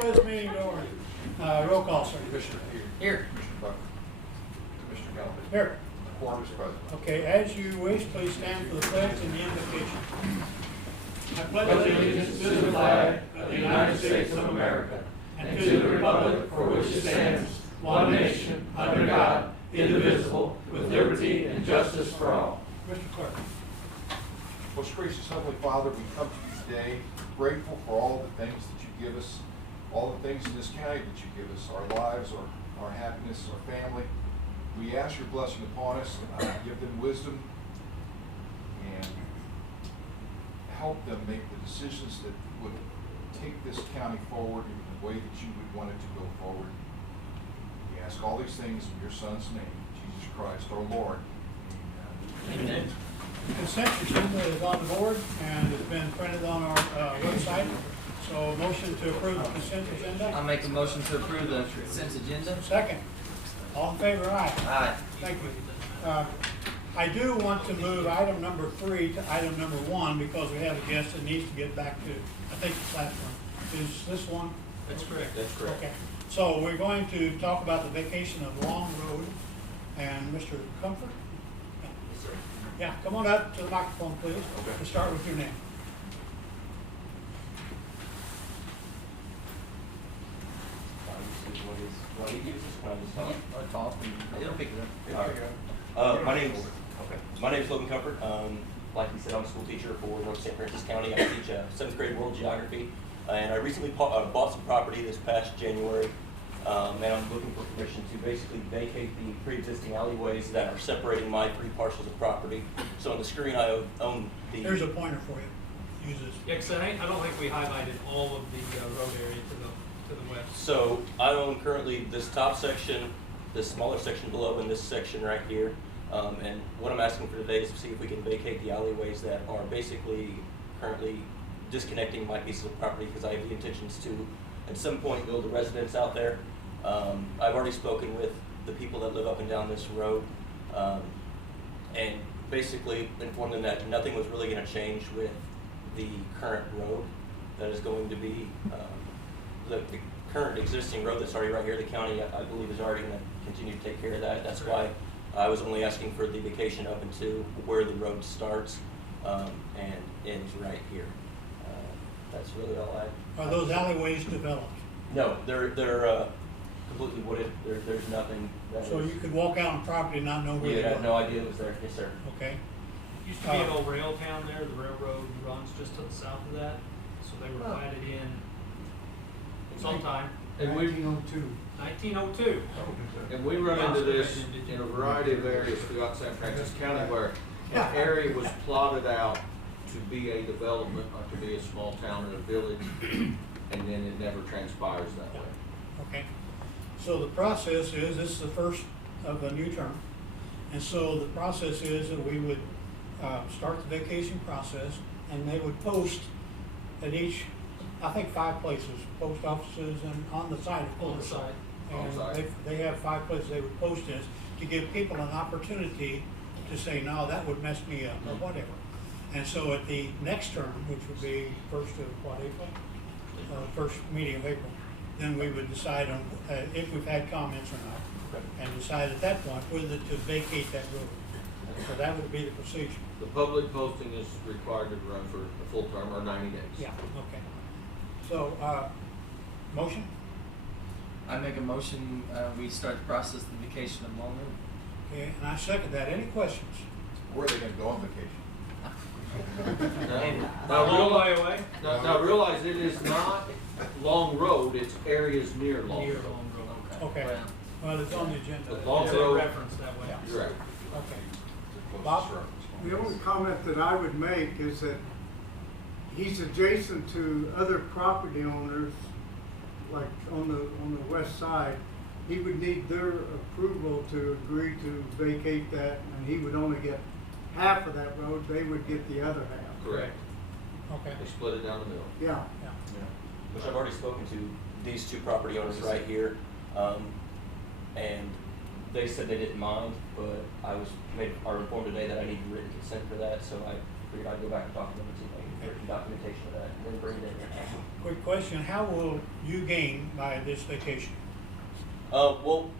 This meeting to order. Roll call, sir. Commissioner Peter. Here. Commissioner Buck. Commissioner Galvin. Here. Quorum is present. Okay, as you wish, please stand for the pledge and the invocation. I pledge Allegiance to the flag of the United States of America and to the republic for which it stands, one nation, under God, indivisible, with liberty and justice for all. Mr. Clerk. Most gracious Heavenly Father, we come to you today grateful for all the things that you give us, all the things in this county that you give us, our lives, our happiness, our family. We ask your blessing upon us, give them wisdom, and help them make the decisions that would take this county forward in the way that you would want it to go forward. We ask all these things in your Son's name, Jesus Christ, our Lord. Amen. Amen. Consent agenda is on the board and it's been printed on our website. So motion to approve the consent agenda. I'll make a motion to approve the consent agenda. Second. All in favor, aye. Aye. Thank you. I do want to move item number 3 to item number 1 because we have a guest that needs to get back to, I think it's last one. Is this one? That's correct. That's correct. Okay. So we're going to talk about the vacation of Long Road and Mr. Comfort. Yeah, come on up to the microphone, please. Okay. To start with your name. It'll pick it Alright. My name's Logan Comfort. Like you said, I'm a school teacher for North St. Francis County. I teach 7th grade world geography, and I recently bought some property this past January, and I'm looking for permission to basically vacate the pre-existing alleyways that are separating my 3 parcels of property. So on the screen, I own the. Here's a pointer for you. Use this. Yeah, 'cause I don't think we highlighted all of the road area to the west. So I own currently this top section, this smaller section below, and this section right here. And what I'm asking for today is to see if we can vacate the alleyways that are basically currently disconnecting my pieces of property, because I have the intentions to, at some point, build a residence out there. I've already spoken with the people that live up and down this road, and basically informed them that nothing was really going to change with the current road that is going to be, the current existing road that's already right here. The county, I believe, is already going to continue to take care of that. That's why I was only asking for the vacation up into where the road starts and ends right here. That's really all I. Are those alleyways developed? No, they're completely wooded. There's nothing. So you could walk out on property and not know where Yeah, I they had are? no idea it was there. Yes, sir. Okay. Used to be an old rail town there. The railroad runs just to the south of that, so they were platted in sometime. And we, 1902. and we run into this in a variety of areas throughout St. Francis County where an area was plotted out to be a development or to be a small town and a village, and then it never transpires that way. Okay. So the process is, this is the first of a new term, and so the process is that we would start the vacation process, and they would post at each, I think 5 places, post offices and on the side. On the side. On the side. And they have 5 places they would post this to give people an opportunity to say, no, that would mess me up, or whatever. And so at the next term, which would be first of what, April? First meeting of April, then we would decide on if we've had comments or not, and decide at that point whether to vacate that road. So that would be the procedure. The public posting is required to run for a full term or 90 days. Yeah, okay. So, motion? I make a motion, we start the process of the vacation of Long Road. Okay, and I second that. Any questions? Where are they going to go on vacation? Now, A long way away. now realize it is not Long Road, it's areas near Long Near Road. Long Road. Okay. Well, Well, it's on the agenda. But Long It's Road- referenced that way. Yeah. You're right. Okay. Bob? The only comment that I would make is that he's adjacent to other property owners, like on the west side. He would need their approval to agree to vacate that, and he would only get half of that road, they would get the other half. Correct. Okay. They split it down the middle. Yeah. Yeah. Which I've already spoken to these 2 property owners right here, and they said they didn't mind, but I was informed today that I need written consent for that, so I figured I'd go back and talk to them and see if I can written documentation of that, and then bring it in. Quick question, how will you gain by this vacation? Well,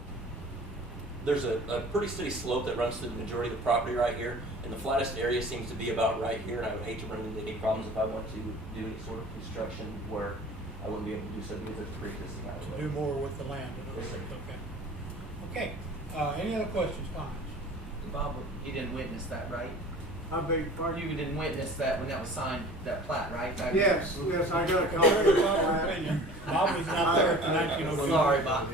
there's a pretty steady slope that runs through the majority of the property right here, and the flattest area seems to be about right here, and I would hate to run into any problems if I want to do any sort of construction where I wouldn't be able to do so because there's a pre-existing To alleyway. do more with the land? Yes, sir. Okay. Okay, any other questions, comments? Bob, you didn't witness that, right? I beg your pardon? You didn't witness that when that was signed, that plat, right? Back- Yes, yes, I got a copy. Very popular opinion. Bob was not there at the 1902. Sorry, Bob.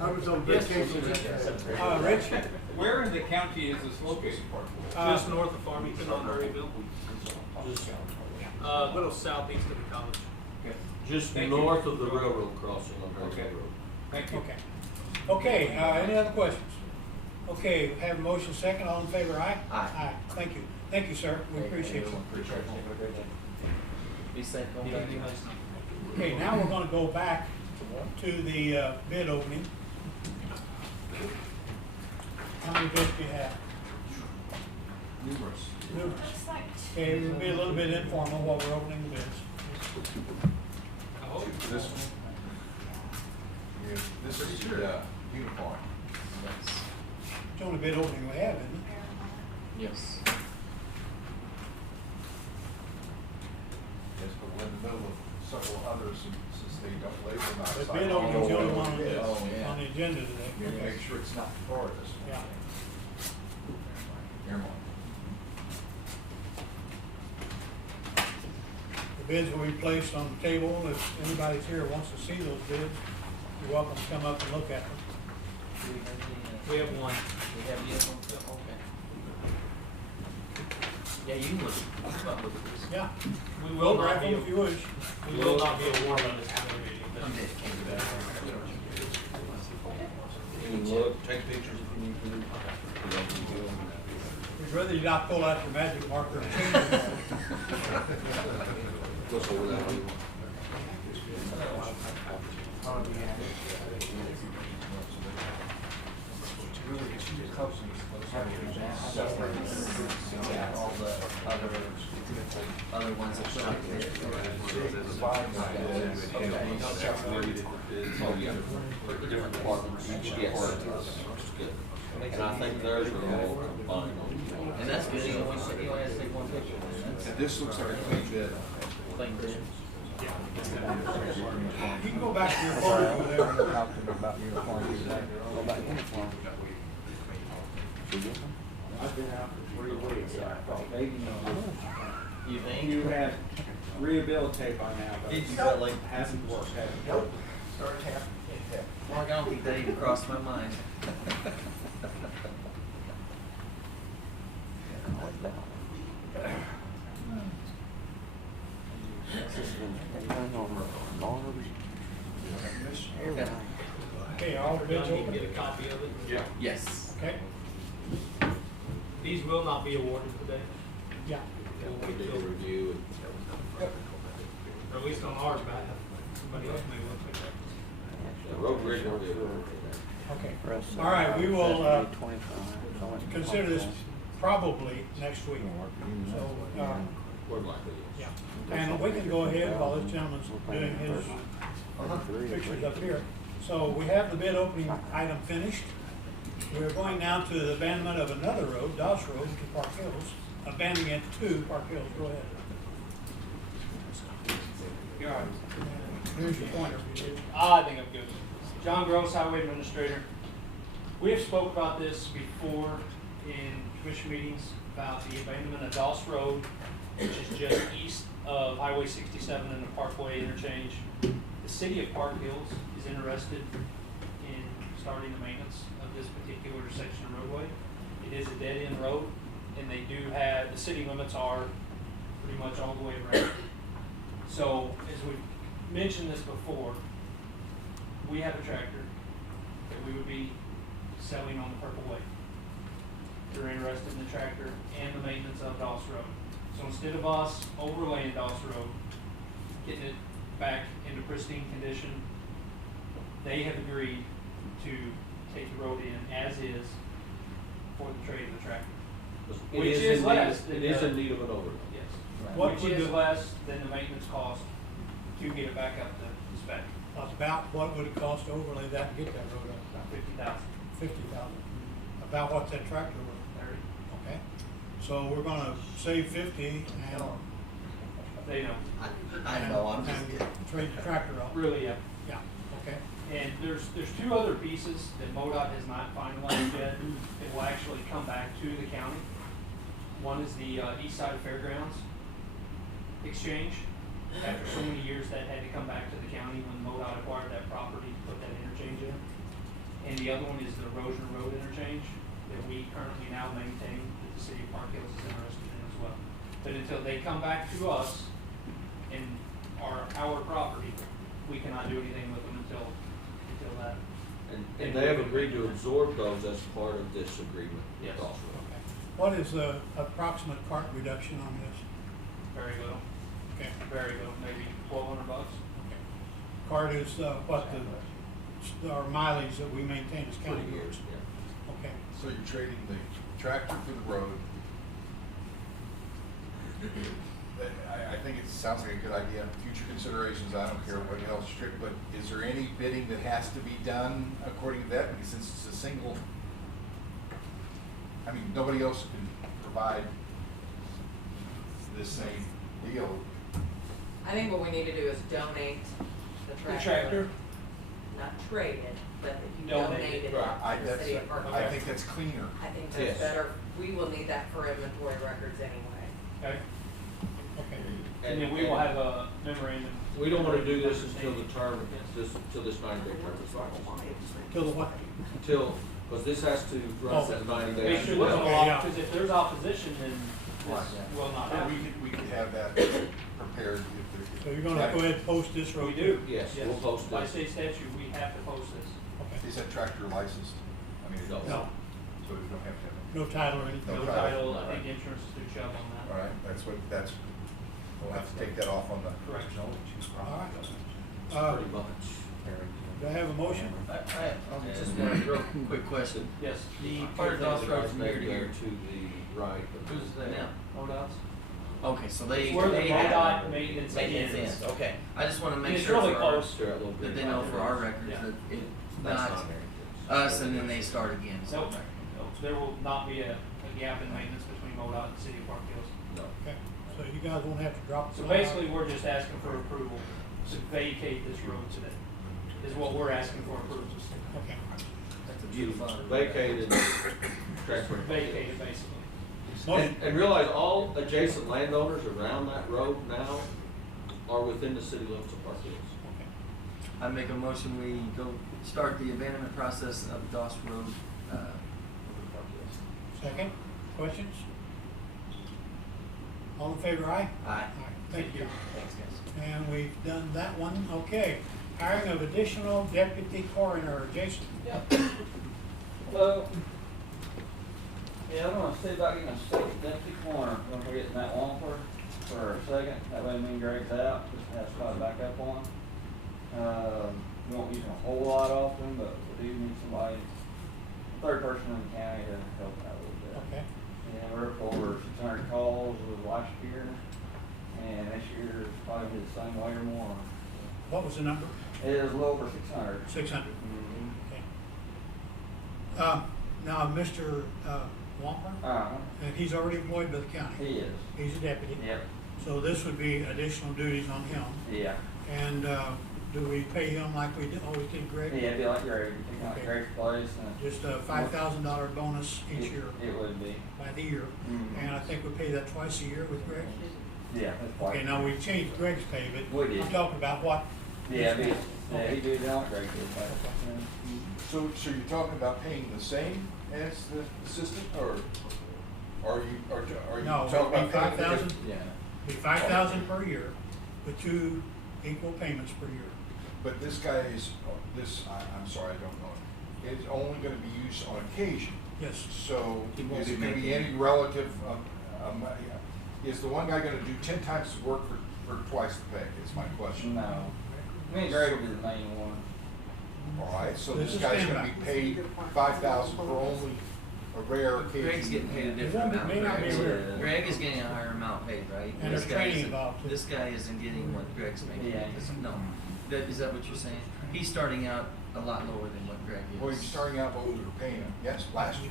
I was on Yes, vacation. Rich? Where in the county is this located? Just north of Farmington on Maryville. A little southeast of the college. Just Thank you. north of the railroad crossing on Okay. Harrisburg Road. Thank you. Okay. Okay, any other questions? Okay, have a motion second, all in favor, aye? Aye. Aye, thank you. Thank you, sir, we appreciate you. Appreciate it. Have a great day. Be safe, going back. Okay, now we're gonna go back to the bid opening. How many bids do you have? Numerous. Numerous. Okay, we'll be a little bit informal while we're opening the bids. This one? Yeah, this is the uniform. Yes. It's the only bid opening we have, isn't it? Yes. Yes, but we're in the middle of several others, and since they don't label them The outside. bid opening is the only one on Yes. Oh, yeah. on the agenda today. We need to Okay. make sure it's not part of this. Yeah. Earmark. The bids will be placed on the table. If anybody's here who wants to see those bids, you're welcome to come up and look at them. Do we have any, We have one. we have the other one too? Okay. Yeah, you can look, come up look at this. Yeah. We will not Grab be, them if you wish. we will not be awarding this committee. I'm dead, can't do that. You can look, take pictures if you need to. We'd rather you not pull out your magic marker and change it. Let's over that one. All the other ones that show up here. Different departments. Yes. And I think theirs are all combined. And that's good, you only have to take one picture. That's And this looks like a clean bid. plain good. You can go back to your phone over there. Talk to me about uniform today. About uniform. I've been out for 3 weeks, I thought maybe You think? you had rehabilitate by now, but Did you? it hasn't worked, has it? Mark, I don't think that even crossed my mind. Okay. Okay, all the bids John, you can open? get a copy of it. Yeah. Yes. Okay, These will not be awarded today, yeah. We'll We wait did a till- review and or at least on ours, but somebody else may want to. the road bridge will be awarded. Okay. All right, we will consider this probably next week. So, More likely, yes. yeah. And we can go ahead while this gentleman's doing his pictures up here. So we have the bid opening item finished. We're going now to the abandonment of another road, Doss Road to Park Hills, abandoning it to Park Hills. Go ahead. Yeah. Here's your pointer. I think I'm good. John Gross, Highway Administrator. We have spoke about this before in commission meetings about the abandonment of Doss Road, which is just east of Highway 67 and the Parkway interchange. The city of Park Hills is interested in starting the maintenance of this particular section of roadway. It is a dead-end road, and they do have, the city limits are pretty much all the way around. So, as we mentioned this before, we have a tractor that we would be selling on the Purple Way. They're interested in the tractor and the maintenance of Doss Road. So instead of us overlaying Doss Road, getting it back into pristine condition, they have agreed to take the road in as is for the trade of the tractor. It Which is is in less need, than it is the- in need of an overlay. Yes. What Which would is the- less than the maintenance cost to get it back up to spec, About what would it cost to overlay that and get that road up? about 50,000. 50,000. About what's that tractor worth? 30. Okay, so we're gonna save 50 and. They know, I know, I'm just and kidding. trade the tractor off. really, yeah. Yeah, okay. And there's two other pieces that MoDOT has not finalized yet. It will actually come back to the county. One is the east side of Fairgrounds exchange. After so many years, that had to come back to the county when MoDOT acquired that property, put that interchange in. And the other one is the Erosion Road interchange that we currently now maintain, that the city of Park Hills is interested in as well. But until they come back to us and our property, we cannot do anything with them until that. And they have agreed to absorb those as part of this agreement with Yes. Crossroads. Okay. What is the approximate cart reduction on this? Very little, Okay. very little, maybe $1,200. Okay. Cart is, what our mileage that we maintain as county 3 years, roads. yeah. Okay. So you're trading the tractor for the road. I think it sounds like a good idea. Future considerations, I don't care what else, but is there any bidding that has to be done according to that? Because since it's a single, I mean, nobody else can provide this same deal. I think what we need to do is donate the tractor. tractor? Not trade it, but that you Donate donate it. it to the city of Park I Hills. think that's cleaner. I think Yes. that's better. We will need that for inventory records anyway. Okay? Okay. And then we will have a memorandum. We don't wanna do this until the term, until this 90-day term is final. Till the what? Until, because this has to run for 90 days. Make sure there's no, Okay, yeah. because if there's opposition, then Right. this will not And happen. we could have that prepared if there. So you're gonna go ahead and post this road? We do. Yes, we'll post By this. state statute, we have to post this. Okay. Is that tractor licensed? I mean, it No. is. No. So we don't have to have it. No title or anything? No No title, title. I think insurance is through Chubb on that. All right, we'll have to take that off on the. Correct. All right. Pretty much. Do I have a motion? I just want a real quick question. Yes. The part of Doss Road from here to here, To the right. who's that now? MoDOT's. Okay, so they. It's where the they have- MoDOT maintenance Maintenance ends. ends, okay. I just wanna make It's sure really for our- close. They're at Little that Green they know for our Valley. records Yeah. that it, That's not not very good. us and then they start again. so- Nope, nope, there will not be a gap in maintenance between MoDOT and City of Park Hills. No. Okay, so you guys won't have to drop. So basically, we're just asking for approval to vacate this road today, is what we're asking for approval. Okay. That's a beautiful. Vacated, transfer. Vacate it, basically. Motion. And realize all adjacent landowners around that road now are within the city limits of Park Hills. Okay. I make a motion, we go start the abandonment process of Doss Road, over Park Hills. Second, questions? All in favor, aye? Aye. Aye. Thank you. Thanks, guys. And we've done that one, okay. Hiring of additional deputy coroner, Jason. Hello. Yeah, I wanna see about getting a second deputy coroner, when we're getting that one for a second, that way me and Greg's out, just to have somebody back up on. We won't use them a whole lot often, but we do need somebody, third person in the county to help out a little bit. Okay. Yeah, we're up over 600 calls with last year, and this year it's probably gonna be the same way or more. What was the number? It is a little over 600. 600. Mm-hmm. Okay. Now, Mr. Walker, and he's already employed by the county. He is. He's a deputy. Yep. So this would be additional duties on him. Yeah. And do we pay him like we always did Greg? Yeah, it'd be like Greg, taking out Okay. Greg's place and. Just a $5,000 bonus each year It would be. by the year. Mhm. And I think we pay that twice a year with Greg. Yeah, that's why. Okay, now we've changed Greg's pay, but We did. I'm talking about what. Yeah, this be, guy- yeah, okay. he did like Greg did, but. So you're talking about paying the same as the assistant, or are you No, talking it'd be about paying? 5,000. Yeah. Be 5,000 per year with 2 equal payments per year. But this guy is, I'm sorry, I don't know. It's only gonna be used on occasion. Yes. So He won't is be it gonna be making- any relative, is the one guy gonna do 10 times the work for twice the pay, is my question. No. Me and Greg will be the main one. All right, so This this is guy's gonna standby. be paid 5,000 for only, or a rare occasion. Greg's getting paid a It different won't be- amount. may not be Greg's- rare. Greg is getting a higher amount paid, right? And This there's guy training isn't- involved, too. This guy isn't getting what Greg's making. Yeah. No, is that what you're saying? He's starting out a lot lower than what Greg is. Well, you're starting out what we were paying him, yes, last year,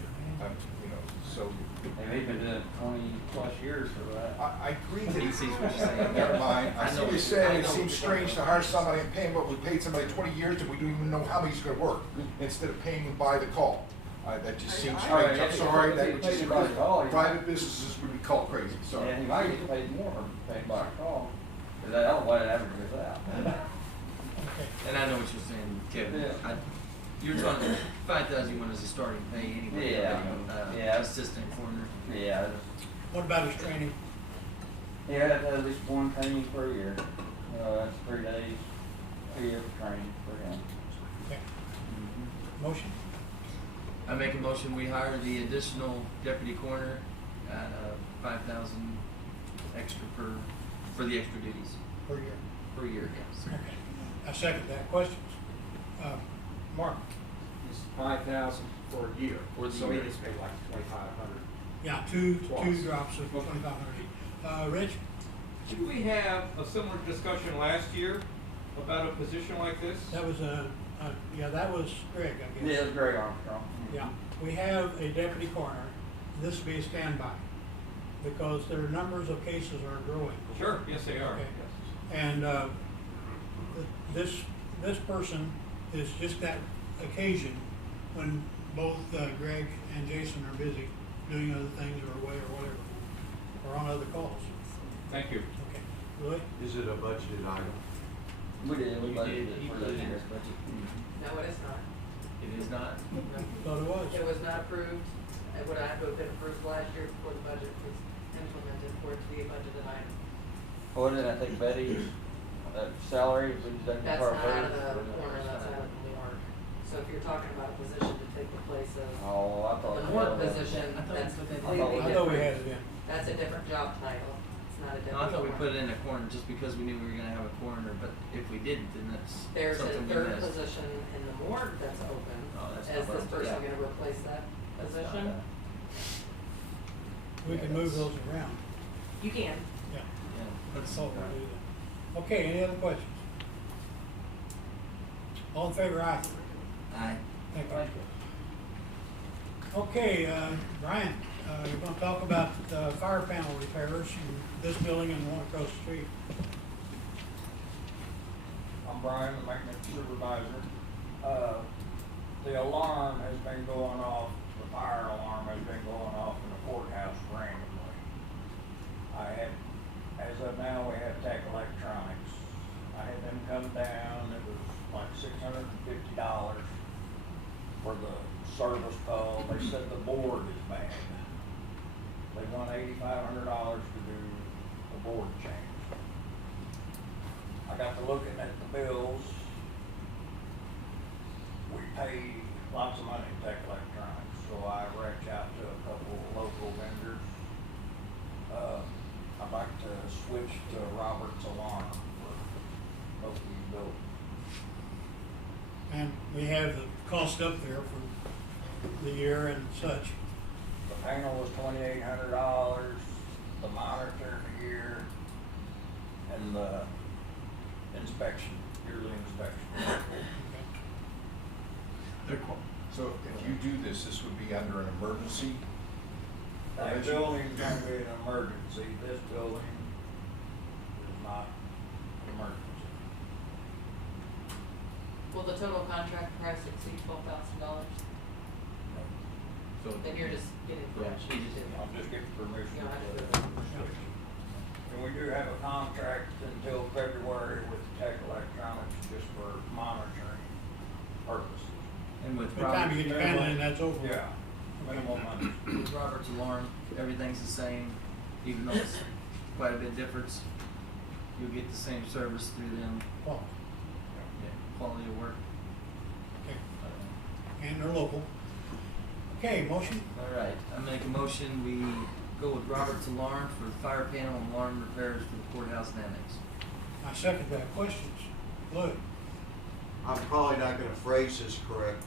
you know, so. And we've been doing it 20+ years for that. I agree that He sees what you're saying. Never mind, I I see know what you're what saying, I it know seems what you're strange to talking hire about. somebody and pay him what we paid somebody 20 years and we don't even know how he's gonna work, instead of paying him by the call. That just seems I- strange, I- I'm sorry, that if would he just, paid by the call, he- private businesses would be called crazy, sorry. Yeah, he might get paid more for paying by a call, because I don't know what it averages out. Okay. And I know what you're saying, Kevin. Yeah. You're talking 5,000 you want as a starting pay anyway. Yeah. Yeah. Assistant coroner. Yeah, What about his training? yeah, that at least one training per year. That's 3 days, a year for training for him. Okay. Motion? I make a motion, we hire the additional deputy coroner at 5,000 extra for the extra duties Per year. per year, yes. Okay. I second that. Questions? Mark? It's 5,000 for a year. For the So he year. gets paid like 2,500. Yeah, two Twice. drops of 2,500. Rich? Did we have a similar discussion last year about a position like this? That was yeah, that was Greg, I guess. Yeah, it's Greg Armstrong. Yeah, we have a deputy coroner. This will be a standby because their numbers of cases are growing. Sure, yes, they are. Okay. Yes. And this person is just that occasion when both Greg and Jason are busy doing other things or away or whatever, or on other calls. Thank you. Okay, Louis? Is it a budgeted item? We did, we You budgeted did, it you for put this it in year. his budget. No, it is not. It is not? Thought it was. It was not approved. It would have to have been approved last year before the budget was implemented for it to be a budgeted item. What did I take Betty's salary? We deducted That's for not her out of pay? the corner, that's out of the morgue. So if you're talking about a position to take the place of Oh, I thought. the morgue position, that's I completely I thought we had different. it in. That's a different job title. It's not a No, deputy I thought we coroner. put it in a corner just because we knew we were gonna have a coroner, but if we didn't, then that's There's a something we third missed. position in the morgue that's open. Oh, that's Is not this bad. person Yeah. gonna replace that That's not position? bad. We can move those around. You can. Yeah. Yeah, let's, So we'll do that. Okay, any other questions? All in favor, aye. aye. Thank you. Thank you. Okay, Brian, you're gonna talk about the fire panel repairs in this building and the one across the street. I'm Brian, the maintenance supervisor. The alarm has been going off, the fire alarm has been going off in the courthouse randomly. As of now, we have Tech Electronics. I had them come down, it was like $650 for the service call. They said the board is bad. They want $8,500 to do the board change. I got to looking at the bills. We pay lots of money to Tech Electronics, so I reached out to a couple of local vendors. I'd like to switch to Robert's Alarm for both of these buildings. And we have the cost up there for the year and such. The panel was $2,800, the monitor a year, and the inspection, yearly inspection. So if you do this, this would be under an emergency? That prevention? building's gonna be an emergency, this building is not an emergency. Will the total contract price exceed $12,000? So, Then you're just getting permission to do I'm just getting permission. You don't have to to- do it. And we do have a contract until February with Tech Electronics just for monitoring purposes. and with By the time you Robert's, get the panel in, that's over. Yeah, minimal money. with Robert's Alarm, everything's the same, even though it's quite a bit difference. You'll get the same service through them, Well, yeah, quality of work. okay, and they're local. Okay, motion? All right, I make a motion, we go with Robert's Alarm for the fire panel and alarm repairs for the courthouse and annex. I second that. Questions? Lou? I'm probably not gonna phrase this correct,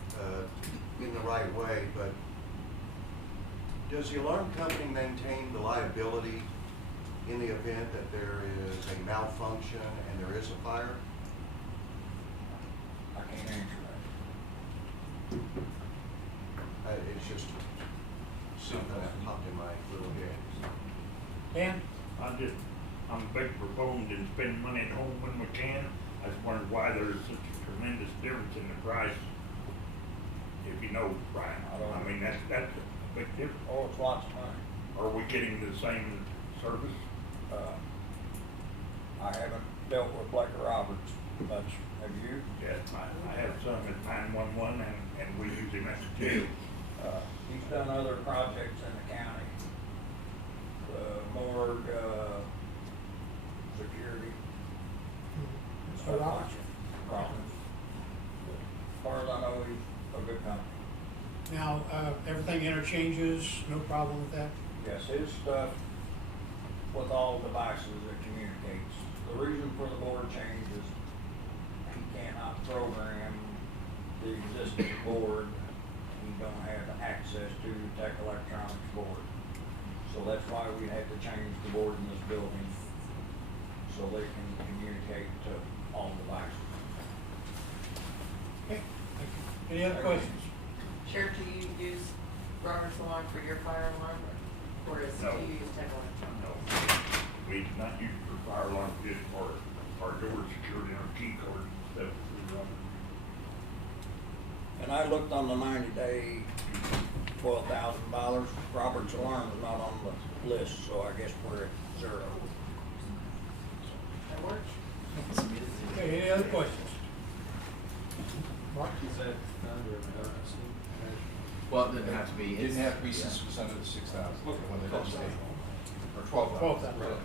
in the right way, but Does the alarm company maintain the liability in the event that there is a malfunction and there is a fire? I can't answer that. It's just something that popped in my little head. Dan? I'm a big proponent in spending money at home when we can. I just wondered why there's such a tremendous difference in the price. If you know, Brian, I mean, that's a big difference. Oh, it's lots of money. Are we getting the same service? I haven't dealt with Blake Roberts much. Have you? Yes, I have some at 911 and we use him at the jail. He's done other projects in the county. The morgue, security. Mr. Roberts? Roberts. As far as I know, he's a good company. Now, everything interchanges, no problem with that? Yes, his stuff with all devices that communicates. The reason for the board change is he cannot program the existing board. He don't have access to Tech Electronics board. So that's why we had to change the board in this building so they can communicate to all devices. Okay, thank you. Any other questions? Sheriff, do you use Robert's Alarm for your fire alarm, or do No. you use Tech Electronics? No, we do not use it for fire alarm, just for our door security and our key card stuff. And I looked on the 90-day, $12,000. Robert's Alarm is not on the list, so I guess we're at zero. That works? Okay, any other questions? Mark? Well, it didn't have to be. It didn't have to be since it was under the 6,000 when they legislated, or 12,000. 12,000, Right. okay.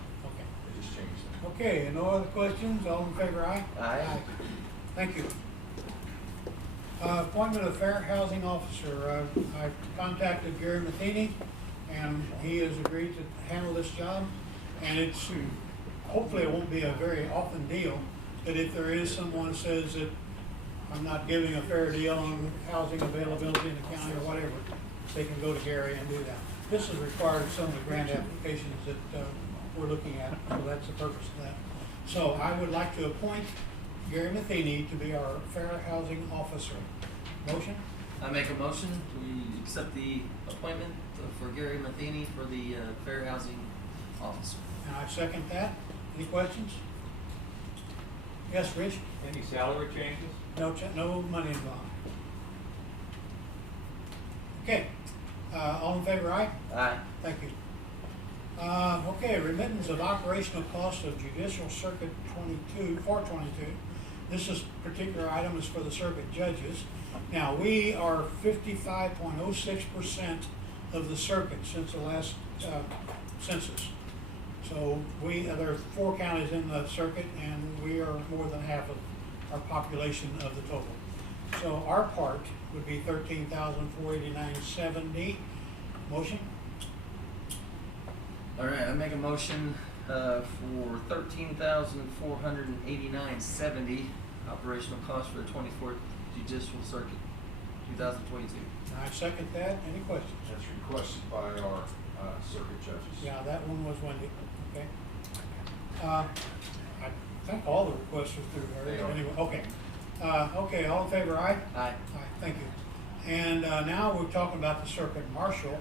They just changed it. Okay, no other questions? All in favor, aye? Aye. Thank you. Appointment of Fair Housing Officer. I've contacted Gary Matheny, and he has agreed to handle this job. And it's, hopefully it won't be a very often deal, but if there is someone who says that I'm not giving a fair deal on housing availability in the county or whatever, they can go to Gary and do that. This has required some of the grant applications that we're looking at, so that's the purpose of that. So I would like to appoint Gary Matheny to be our Fair Housing Officer. Motion? I make a motion, we accept the appointment for Gary Matheny for the Fair Housing Officer. And I second that. Any questions? Yes, Rich? Any salary changes? No money involved. Okay, all in favor, aye? Aye. Thank you. Okay, remittance of operational costs of Judicial Circuit 422. This particular item is for the circuit judges. Now, we are 55.06% of the circuit since the last census. So there are 4 counties in the circuit, and we are more than half of our population of the total. So our part would be $13,489.70. Motion? All right, I make a motion for $13,489.70 operational cost for the 24th Judicial Circuit, 2022. I second that. Any questions? That's requested by our circuit judges. Yeah, that one was Wendy. Okay. I think all the requests are through her. They are. Anyway, okay. Okay, all in favor, aye? Aye. Aye, thank you. And now we're talking about the circuit marshal,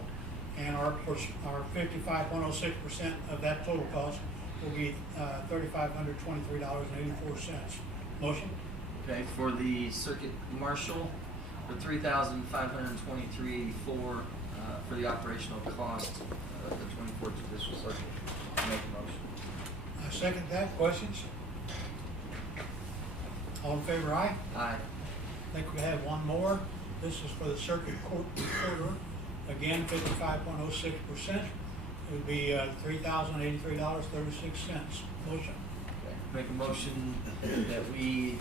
and our 55.06% of that total cost will be $3,523.84. Motion? Okay, for the Circuit Marshal, for $3,523.84 for the operational cost of the 24th Judicial Circuit. I make a motion. I second that. Questions? All in favor, aye? Aye. I think we have one more. This is for the circuit court recorder. Again, 55.06%. It would be $3,083.36. Motion. Okay. Make a motion that we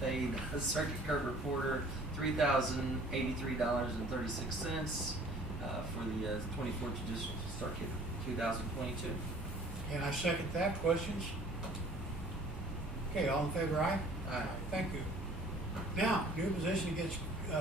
pay the circuit court reporter $3,083.36 for the 24th Judicial Circuit 2022. And I second that. Questions? Okay, all in favor, aye? Aye. Thank you. Now, new position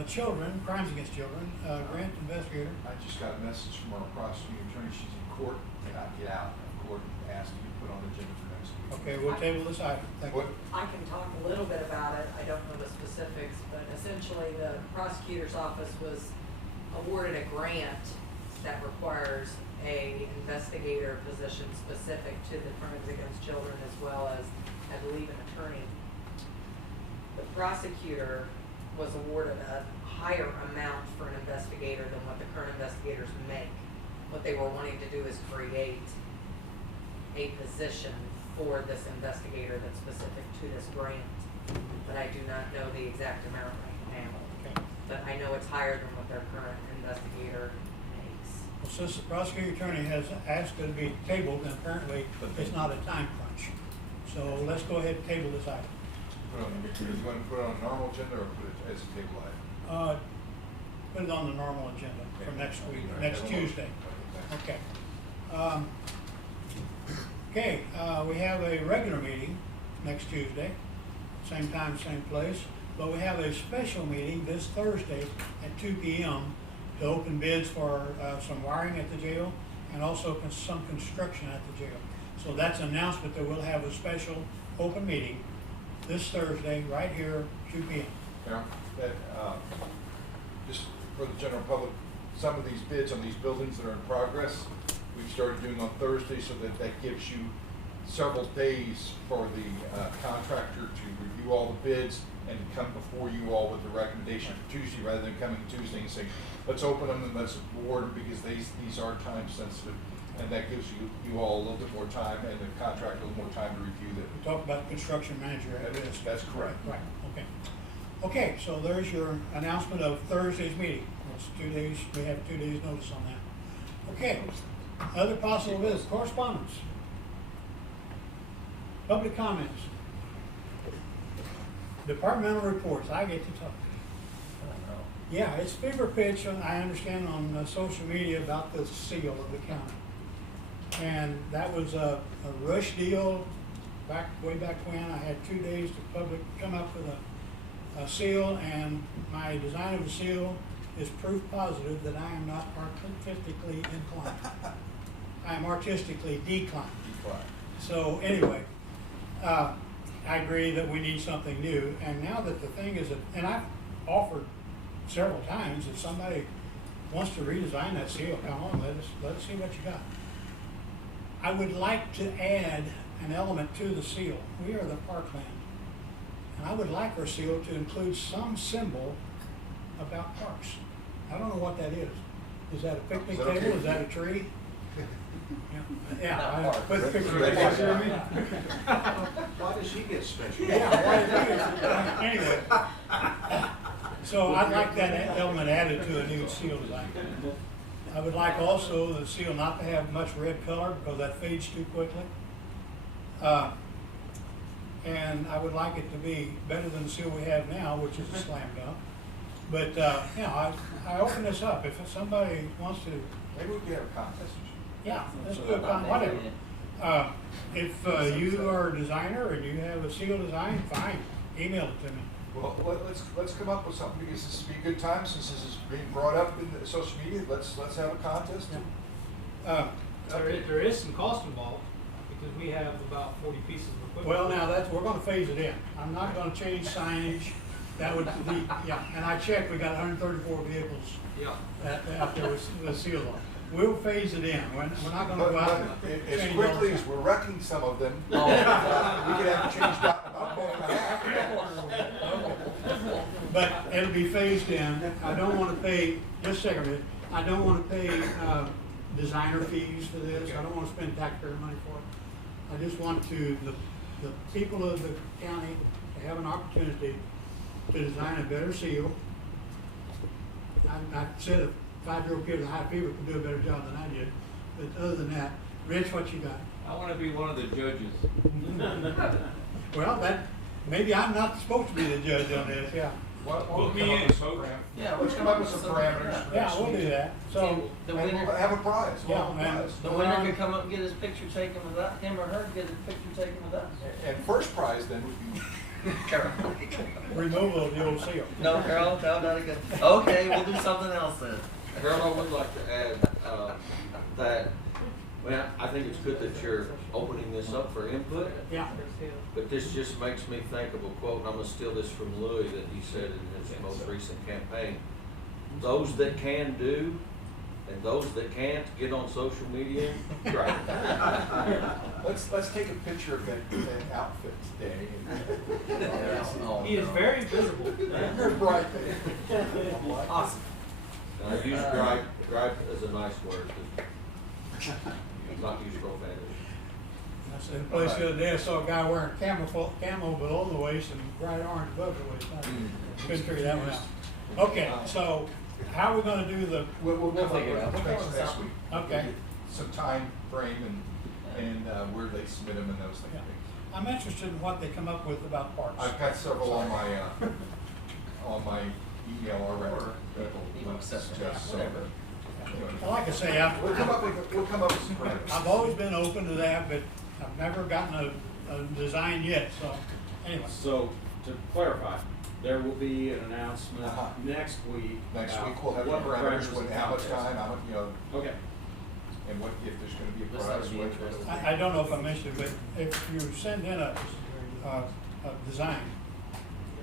children, crimes against children, grant investigator. I just got a message from our prosecuting attorney, she's in court, cannot get out of court, and asked to be put on the agenda for next week. Okay, we'll table this item. Thank you. What, I can talk a little bit about it, I don't know the specifics, but essentially the prosecutor's office was awarded a grant that requires a investigator position specific to the crimes against children as well as, I believe, an attorney. The prosecutor was awarded a higher amount for an investigator than what the current investigators make. What they were wanting to do is create a position for this investigator that's specific to this grant. But I do not know the exact amount right now. Okay. But I know it's higher than what their current investigator makes. Well, since the prosecuting attorney has asked it to be tabled, and apparently it's not a time crunch. So let's go ahead and table this item. put on, you want to put it on a normal agenda or put it as a table item? Put it on the normal agenda for next week, All right, next have a motion. Tuesday. Okay, Okay. We have a regular meeting next Tuesday, same time, same place, but we have a special meeting this Thursday at 2 p.m. to open bids for some wiring at the jail and also some construction at the jail. So that's an announcement that we'll have a special open meeting this Thursday right here, 2 p.m. Now, that, just for the general public, some of these bids on these buildings that are in progress, we've started doing on Thursday, so that gives you several days for the contractor to review all the bids and come before you all with the recommendation for Tuesday, rather than coming Tuesday and saying, let's open them and let's award them, because these are time sensitive, and that gives you all a little bit more time and the contractor a little more time to review them. We talked about the construction manager at this. That's correct. Right, okay. Okay, so there's your announcement of Thursday's meeting. It's 2 days, we have 2 days notice on that. Okay, other possible business, correspondence. Public comments. Departmental reports, I get to talk. Yeah, it's fever pitch, I understand, on social media about the seal of the county. And that was a rush deal way back when. I had 2 days to come up with a seal, and my design of the seal is proof positive that I am not artistically inclined. I am artistically declined. So anyway, I agree that we need something new, and now that the thing is, and I've offered several times, if somebody wants to redesign that seal, come on, let us see what you got. I would like to add an element to the seal. We are the parkland, and I would like our seal to include some symbol about parks. I don't know what that is. Is that a picnic table? Okay? Is that a tree? Yeah, Not I put the picture Right. Why does he get special? Yeah, anyway. So I'd like that element added to a new seal design. I would like also the seal not to have much red color because that fades too quickly. And I would like it to be better than the seal we have now, which is a slam dunk. But, yeah, I open this up. If somebody wants to, Maybe we could have a contest. yeah, let's do it, whatever. If you are a designer and you have a seal design, fine, email it to me. Well, let's come up with something, because this would be a good time, since this is being brought up in the social media. Let's have a contest. There is some cost involved, because we have about 40 pieces of equipment. Well, now we're gonna phase it in. I'm not gonna change signage. That would be, yeah, and I checked, we got 134 vehicles Yeah. out there with the seal on. We'll phase it in. We're not gonna go out and As change quickly all- as we're wrecking some of them, we could have changed out. But it'll be phased in. I don't wanna pay, just a second, I don't wanna pay, designer fees for this. I don't wanna spend taxpayer money for it. I just want the people of the county to have an opportunity to design a better seal. I said a 5-year-old kid with a high fever could do a better job than I did, but other than that, Rich, what you got? I wanna be one of the judges. Well, maybe I'm not supposed to be the judge on this, yeah. Put me in, folks. Yeah, Let's come up with some parameters. Yeah, we'll do that. So, The And we'll winner, have a prize. We'll have a Yeah, prize. the winner could come up and get his picture taken with us, him or her get his picture taken with us. And first prize then would be Carol. Removal of the old seal. No, Carol, no, not again. Okay, we'll do something else then. Harold, I would like to add, that, well, I think it's good that you're opening this up for input, Yeah. but this just makes me think of a quote, and I'm gonna steal this from Louis that he said in his most recent campaign. Those that can do, and those that can't, get on social media, try it. Let's take a picture of that outfit today. Oh, He is very visible. Right. Awesome. And I use gripe as a nice word, but not use profanity. I said, in the place the other day, I saw a guy wearing camo below the waist and bright orange above the waist. I couldn't figure that one out. Okay, so how are we gonna do the, We'll figure it out. next week. Okay. Some time frame and where they submit them and those things. yeah. I'm interested in what they come up with about parks. I've got several on my email already. Email accepted. Suggest, so, Well, like I say, We'll come up with some parameters. I've always been open to that, but I've never gotten a design yet, so anyway. So, to clarify, there will be an announcement next week. Next about week we'll have what parameters, parameters how much of time, how much, Okay. and what, if there's gonna be a This price. ought to be what- interesting. I don't know if I mentioned, but if you send in a design,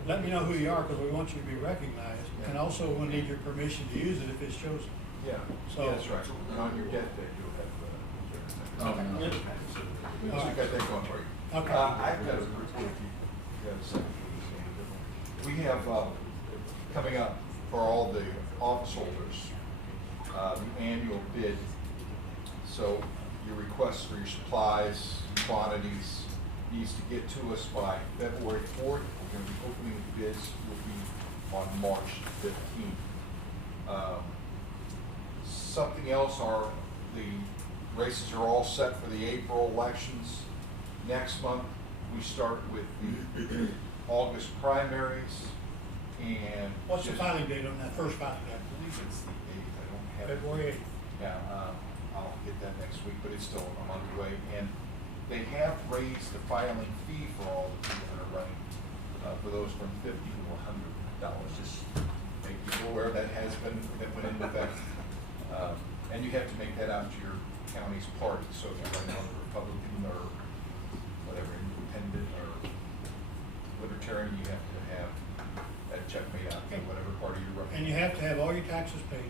let me know who you are, because we want you to be recognized. And also we'll need your permission to use it if it's chosen. Yeah, So- yeah, that's right. And on your death day, you'll have, Oh, no. so you got that going for you. Okay. I've got a report if you have a second. We have, coming up for all the office holders, the annual bid. So your requests for your supplies, quantities, needs to get to us by February 4th. We're gonna be opening the bids, will be on March 15th. Something else, the races are all set for the April elections. Next month, we start with the August primaries and. What's the just- filing date on that first filing I date? believe it's the 8th, I don't have it. February 8th. Yeah, I'll get that next week, but it's still a month away. And they have raised the filing fee for all the people that are running, for those from $50 to $100. Just make people aware that that went into effect. And you have to make that out to your county's party. So if you're running on the Republican or whatever, independent or libertarian, you have to have that check made out to whatever party you're running. And you have to have all your taxes paid.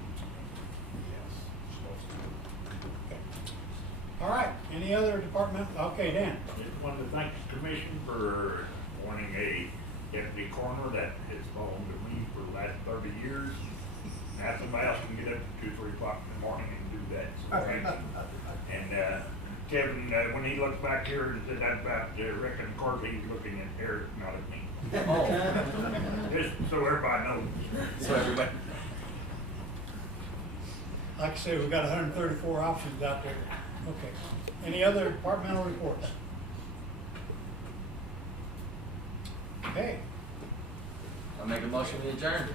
Yes. Supposed to. Okay. All right, any other department? Okay, Dan. Just wanted to thank the commission for wanting a deputy coroner that has belonged to me for the last 30 years. Now somebody else can get up at 2, 3 o'clock in the morning and do that. So thank you. And Kevin, when he looked back here and said that about Rick and Carly, he's looking at Eric, not at me. Oh. Just so everybody knows. So everybody. Like I say, we've got 134 options out there. Okay. Any other departmental reports? Okay, I'll make a motion to adjourn.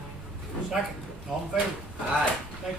second, all in favor? Aye. Thank you.